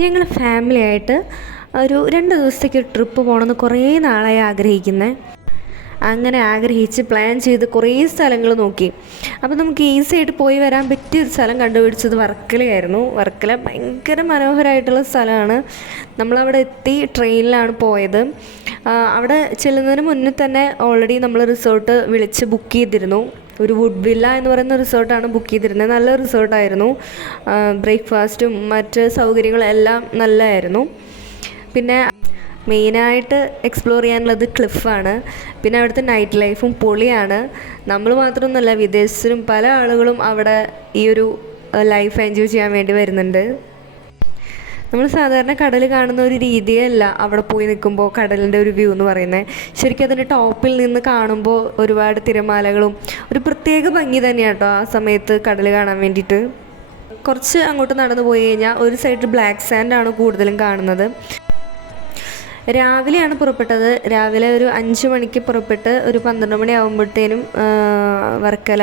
ഞങ്ങൾ ഫാമിലിയായിട്ട് ഒരു 2 ദിവസത്തേക്ക് ഒരു ട്രിപ്പ് പോകണമെന്ന് കുറേ നാളായി ആഗ്രഹിക്കുന്നത്. അങ്ങനെ ആഗ്രഹിച്ച് പ്ലാൻ ചെയ്ത് കുറേ സ്ഥലങ്ങൾ നോക്കി. അപ്പോൾ നമുക്ക് ഈസി ആയിട്ട് പോയി വരാൻ പറ്റിയൊരു സ്ഥലം കണ്ടുപിടിച്ചത് വർക്കലയായിരുന്നു. വർക്കല ഭയങ്കര മനോഹരമായിട്ടുള്ള സ്ഥലമാണ്. നമ്മളവിടെ എത്തി ട്രെയിനിലാണ് പോയത്. അവിടെ ചെല്ലുന്നതിന് മുന്നേ തന്നെ ഓൾറെഡി നമ്മൾ റിസോർട്ട് വിളിച്ച് ബുക്ക് ചെയ്തിരുന്നു. ഒരു വുഡ് വില്ല എന്ന് പറയുന്ന റിസോർട്ടാണ് ബുക്ക് ചെയ്തിരുന്നത്. നല്ല റിസോർട്ടായിരുന്നു. ബ്രേക്ക്ഫാസ്റ്റും മറ്റ് സൗകര്യങ്ങളും എല്ലാം നല്ലതായിരുന്നു. പിന്നെ മെയിനായിട്ട് എക്സ്പ്ലോർ ചെയ്യാനുള്ളത് ക്ലിഫാണ്. പിന്നെ അവിടുത്തെ നൈറ്റ് ലൈഫും പൊളിയാണ്. നമ്മൾ മാത്രമൊന്നുമല്ല, വിദേശിലും പല ആളുകളും അവിടെ ഈ ഒരു ലൈഫ് എൻജോയ് ചെയ്യാൻ വേണ്ടി വരുന്നുണ്ട്. നമ്മൾ സാധാരണ കടൽ കാണുന്ന ഒരു രീതിയല്ല അവിടെ പോയി നിൽക്കുമ്പോൾ കടലിൻ്റെ ഒരു വ്യൂ എന്ന് പറയുന്നത്. ശരിക്കും അതിൻ്റെ ടോപ്പിൽ നിന്ന് കാണുമ്പോൾ ഒരുപാട് തിരമാലകളും ഒരു പ്രത്യേക ഭംഗി തന്നെയാണ് കേട്ടോ ആ സമയത്ത് കടൽ കാണാൻ വേണ്ടിയിട്ട്. കുറച്ച് അങ്ങോട്ട് നടന്നു പോയി കഴിഞ്ഞാൽ ഒരു സൈഡിൽ ബ്ലാക്ക് സാൻഡാണ് കൂടുതലും കാണുന്നത്. രാവിലെയാണ് പുറപ്പെട്ടത്. രാവിലെ ഒരു 5 മണിക്ക് പുറപ്പെട്ട് ഒരു 12 മണി ആകുമ്പോഴത്തേനും വർക്കല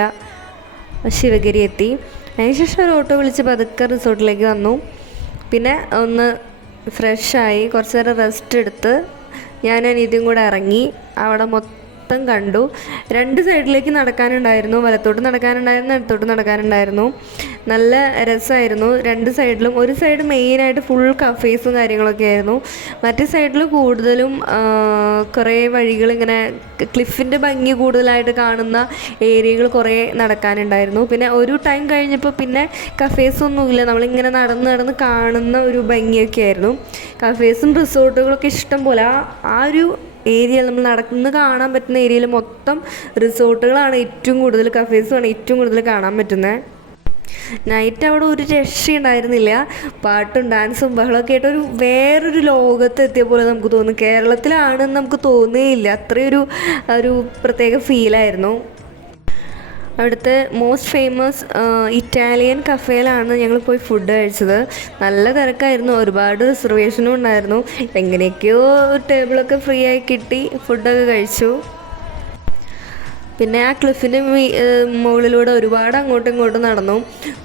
ശിവഗിരി എത്തി. അതിനുശേഷം ഒരു ഓട്ടോ വിളിച്ച് പതുക്കെ റിസോർട്ടിലേക്ക് വന്നു. പിന്നെ ഒന്ന് ഫ്രഷായി കുറച്ച് നേരം റെസ്റ്റ് എടുത്ത് ഞാൻ അനിയത്തിയും കൂടെ ഇറങ്ങി. അവിടെ മൊത്തം കണ്ടു. 2 സൈഡിലേക്ക് നടക്കാനുണ്ടായിരുന്നു. വലത്തോട്ട് നടക്കാനുണ്ടായിരുന്നു, ഇടത്തോട്ട് നടക്കാനുണ്ടായിരുന്നു. നല്ല രസമായിരുന്നു 2 സൈഡിലും. ഒരു സൈഡ് മെയിനായിട്ട് ഫുൾ കഫേസും കാര്യങ്ങളൊക്കെ ആയിരുന്നു. മറ്റേ സൈഡിൽ കൂടുതലും കുറേ വഴികളിങ്ങനെ ക്ലിഫിൻ്റെ ഭംഗി കൂടുതലായിട്ട് കാണുന്ന ഏരിയകൾ കുറേ നടക്കാനുണ്ടായിരുന്നു. പിന്നെ ഒരു ടൈം കഴിഞ്ഞപ്പോൾ പിന്നെ കഫേസൊന്നുമില്ല. നമ്മളിങ്ങനെ നടന്ന് കാണുന്ന ഒരു ഭംഗിയൊക്കെ ആയിരുന്നു. കഫേസും റിസോർട്ടുകളൊക്കെ ഇഷ്ടം പോലെ ആ ഒരു ഏരിയ നമ്മൾ നടന്ന് കാണാൻ പറ്റുന്ന ഏരിയയിൽ മൊത്തം റിസോർട്ടുകളാണ് ഏറ്റവും കൂടുതൽ, കഫേസുമാണ് ഏറ്റവും കൂടുതൽ കാണാൻ പറ്റുന്നത്. നൈറ്റ് അവിടെ ഒരു രക്ഷയുണ്ടായിരുന്നില്ല. പാട്ടും ഡാൻസും ബഹളമൊക്കെ ആയിട്ട് വേറൊരു ലോകത്ത് എത്തിയ പോലെ നമുക്ക് തോന്നും. കേരളത്തിലാണെന്ന് നമുക്ക് തോന്നുകയില്ല. ഒരു പ്രത്യേക ഫീലായിരുന്നു. അവിടുത്തെ മോസ്റ്റ് ഫേമസ് ഇറ്റാലിയൻ കഫേയിലാണ് ഞങ്ങൾ പോയി ഫുഡ് കഴിച്ചത്. നല്ല തിരക്കായിരുന്നു, ഒരുപാട് റിസർവേഷനും ഉണ്ടായിരുന്നു. എങ്ങനെയൊക്കെയോ ടേബിളൊക്കെ ഫ്രീ ആയി കിട്ടി, ഫുഡൊക്കെ കഴിച്ചു. പിന്നെ ആ ക്ലിഫിൻ്റെ മുകളിലൂടെ ഒരുപാട് അങ്ങോട്ടും ഇങ്ങോട്ടും നടന്നു.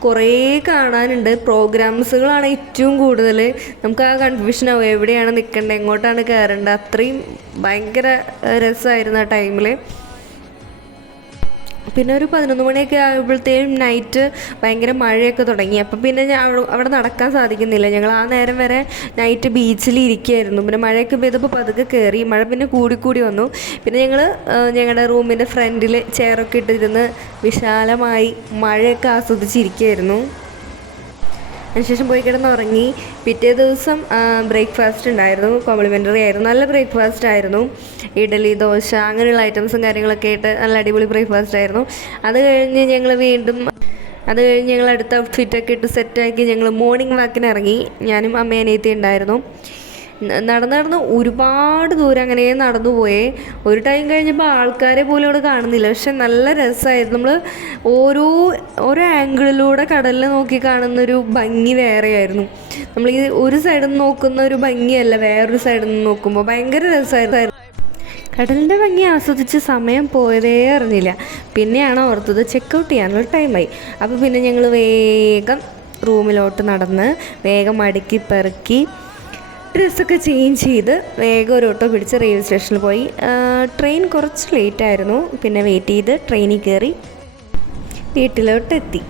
കുറേ കാണാനുണ്ട്. പ്രോഗ്രാംസുകളാണ് ഏറ്റവും കൂടുതൽ. നമുക്ക് ആ കൺഫ്യൂഷനാവും എവിടെയാണ് നിൽക്കേണ്ടത്, എങ്ങോട്ടാണ് കയറേണ്ടത്. അത്രയും ഭയങ്കര രസമായിരുന്നു ആ ടൈമിൽ. പിന്നെ ഒരു 11 മണിയൊക്കെ ആകുമ്പോഴത്തേക്കും നൈറ്റ് ഭയങ്കര മഴയൊക്കെ തുടങ്ങി. അപ്പം പിന്നെ അവിടെ നടക്കാൻ സാധിക്കുന്നില്ല. ഞങ്ങൾ ആ നേരം വരെ നൈറ്റ് ബീച്ചിൽ ഇരിക്കുകയായിരുന്നു. പിന്നെ മഴയൊക്കെ പെയ്തപ്പോൾ പതുക്കെ കയറി. മഴ പിന്നെ കൂടി വന്നു. പിന്നെ ഞങ്ങൾ ഞങ്ങളുടെ റൂമിൻ്റെ ഫ്രണ്ടിൽ ചെയറൊക്കെ ഇട്ടിരുന്ന് വിശാലമായി മഴയൊക്കെ ആസ്വദിച്ചിരിക്കുകയായിരുന്നു. അതിനുശേഷം പോയി കിടന്നുറങ്ങി. പിറ്റേ ദിവസം ബ്രേക്ക്ഫാസ്റ്റ് ഉണ്ടായിരുന്നു. കോംപ്ലിമെൻ്ററി ആയിരുന്നു. നല്ല ബ്രേക്ക്ഫാസ്റ്റ് ആയിരുന്നു. ഇഡലി, ദോശ അങ്ങനെയുള്ള ഐറ്റംസും കാര്യങ്ങളൊക്കെ ആയിട്ട് നല്ല അടിപൊളി ബ്രേക്ക്ഫാസ്റ്റ് ആയിരുന്നു. അത് കഴിഞ്ഞ് ഞങ്ങൾ അടുത്ത ഔട്ട്ഫിറ്റൊക്കെ ഇട്ട് സെറ്റാക്കി ഞങ്ങൾ മോർണിംഗ് വാക്കിന് ഇറങ്ങി. ഞാനും അമ്മയും അനിയത്തിയും ഉണ്ടായിരുന്നു. നടന്ന് ഒരുപാട് ദൂരം അങ്ങനെ നടന്നു പോയേ. ഒരു ടൈം കഴിഞ്ഞപ്പോൾ ആൾക്കാരെ പോലും അവിടെ കാണുന്നില്ല. പക്ഷെ നല്ല രസമായിരുന്നു. നമ്മൾ ഓരോ ആംഗിളിലൂടെ കടലിൽ നോക്കി കാണുന്നൊരു ഭംഗി വേറെയായിരുന്നു. നമ്മൾ ഈ ഒരു സൈഡിൽ നിന്ന് നോക്കുന്ന ഒരു ഭംഗിയല്ല, വേറൊരു സൈഡിൽ നിന്ന് നോക്കുമ്പോൾ ഭയങ്കര രസമായിരുന്നു. കടലിൻ്റെ ഭംഗി ആസ്വദിച്ച് സമയം പോയതേ അറിഞ്ഞില്ല. പിന്നെയാണ് ഓർത്തത് ചെക്കൗട്ട് ചെയ്യാനുള്ള ടൈമായി. അപ്പോൾ പിന്നെ ഞങ്ങൾ വേഗം റൂമിലോട്ട് നടന്ന് വേഗം അടുക്കി പെറുക്കി ഡ്രസ്സൊക്കെ ചേഞ്ച് ചെയ്ത് വേഗം ഒരു ഓട്ടോ പിടിച്ച് റെയിൽവേ സ്റ്റേഷനിൽ പോയി. ട്രെയിൻ കുറച്ച് ലേറ്റായിരുന്നു. പിന്നെ വെയിറ്റ് ചെയ്ത് ട്രെയിനിൽ കയറി വീട്ടിലോട്ടെത്തി.